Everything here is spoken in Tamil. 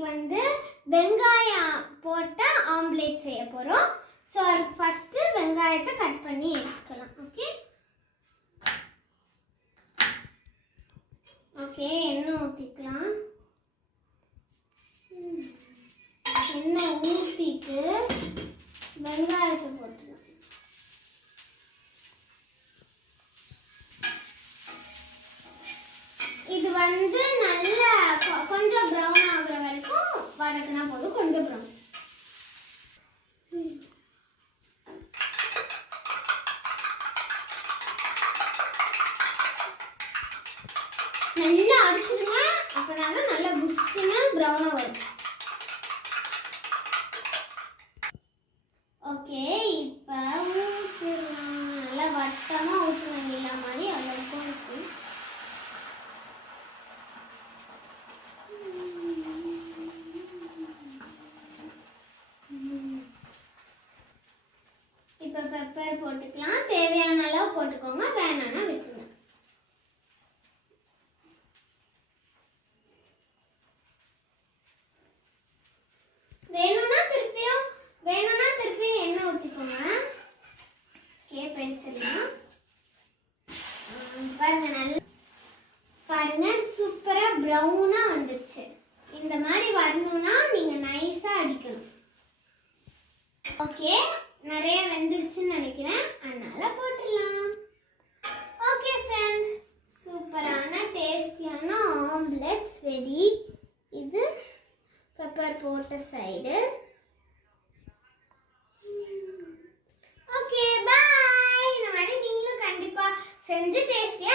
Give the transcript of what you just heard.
இன்னைக்கு வந்து வெங்காயம் போட்ட ஆம்லேட் செய்ய போறோம். சோ அதுக்கு ஃபர்ஸ்ட் வெங்காயத்தை கட் பண்ணி எடுத்துக்கலாம். ஓகே எண்ணெய் ஊற்றிக்கலாம். எண்ணெய் ஊற்றிட்டு வெங்காயத்தை போட்டுக்கலாம். இது வந்து நல்லா கொஞ்சம் ப்ரௌன் ஆகுற வரைக்கும் வதக்கினா போதும். கொஞ்சம் ப்ரௌன். நல்லா அடிச்சிடுங்க, அப்பனால நல்லா புஷ்ஷுன்னு ப்ரௌனா வரும். ஓகே இப்போ ஊற்றிடலாம். நல்லா வட்டமாக ஊற்றுவாங்க இல்ல மாதிரி அளவுக்கும் இருக்கும். இப்போ பெப்பர் போட்டுக்கலாம். தேவையான அளவு போட்டுக்கோங்க, வேணாம்னா விட்டுருங்க. வேணும்னா திருப்பியும் எண்ணெய் ஊற்றிக்கோங்க. எடுத்துடலாம். பாருங்க, நல்லா பாருங்க, சூப்பரா ப்ரௌனா வந்துச்சு. இந்த மாதிரி வரணும்னா நீங்க நைஸா அடிக்கணும். ஓகே, நிறைய வெந்துருச்சுன்னு நினைக்கிறேன், அதனால போட்டுடலாம். ஓகே ஃப்ரெண்ட்ஸ், சூப்பரான டேஸ்டியான ஆம்லெட்ஸ் ரெடி. இது பெப்பர் போட்ட சைடு. Okay bye. இந்த மாதிரி நீங்களும் கண்டிப்பா செஞ்சு டேஸ்டியா